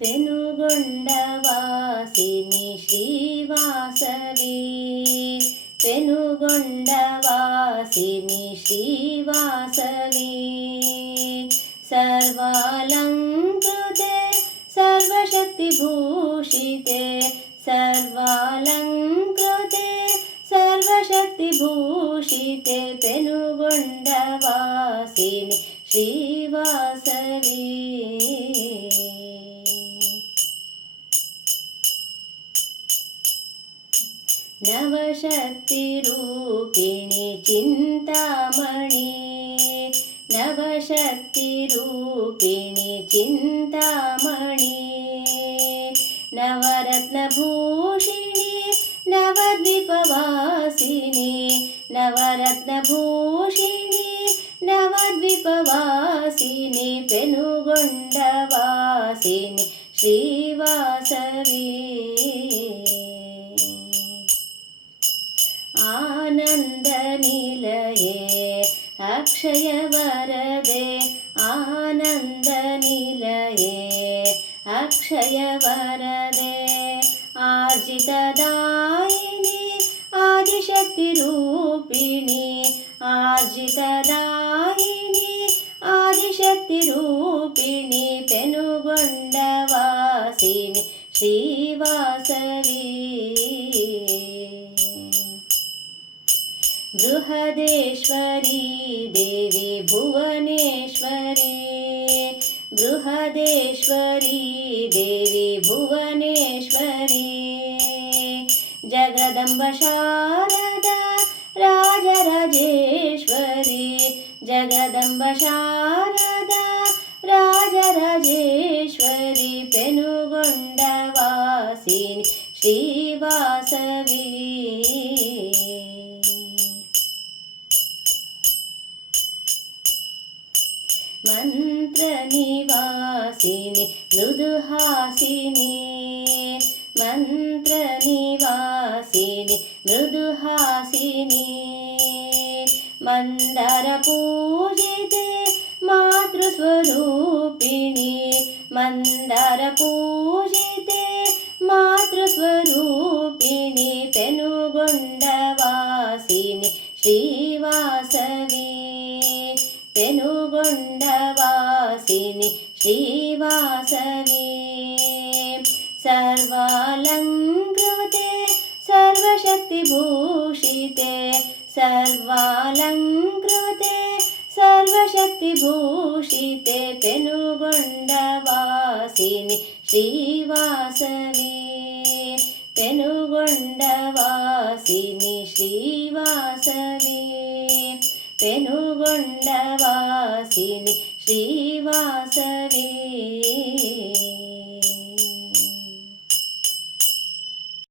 పెనుగొండవాసిని Sri Vasavi. పెనుగొండవాసిని Sri Vasavi. సర్వాలంకృతే సర్వశక్తిభూషితే. సర్వాలంకృతే సర్వశక్తిభూషితే. పెనుగొండవాసిని Srivasavi. नवशक्तिरूपिणि Chintamani. नवशक्तिरूपिणि Chintamani. नवरत्नभूषिणि नवद्वीपवासिनि। नवरत्नभूषिणि नवद्वीपवासिनि। पेनुगొండवासिनि श्रीवासवी आनन्दनिलये अक्षयवरदे आनन्दनिलये अक्षयवरदे आर्जितदायिनि आदिशक्तिरूपिणि आर्जितदायिनि आदिशक्तिरूपिणि पेनुगొండवासिनि श्रीवासवी बृहदेश्वरी Devi Bhuvaneshwari. बृहदेश्वरी Devi Bhuvaneshwari. Jagdamb मन्त्रनिवासिनि मृदुहासिनि मन्त्रनिवासिनि मृदुहासिनि मन्दरपूजिते मातृस्वरूपिणि मन्दरपूजिते मातृस्वरूपिणि पेनुगొండवासिनि श्रीवासवी పెనుగొండవాసిని Sri Vasavi. సర్వాలంకృతే సర్వశక్తిభూషితే. సర్వాలంకృతే సర్వశక్తిభూషితే. పెనుగొండవాసిని Sri Vasavi. పెనుగొండవాసిని Sri Vasavi. వెనుగొండవాసిని Sri Vasavi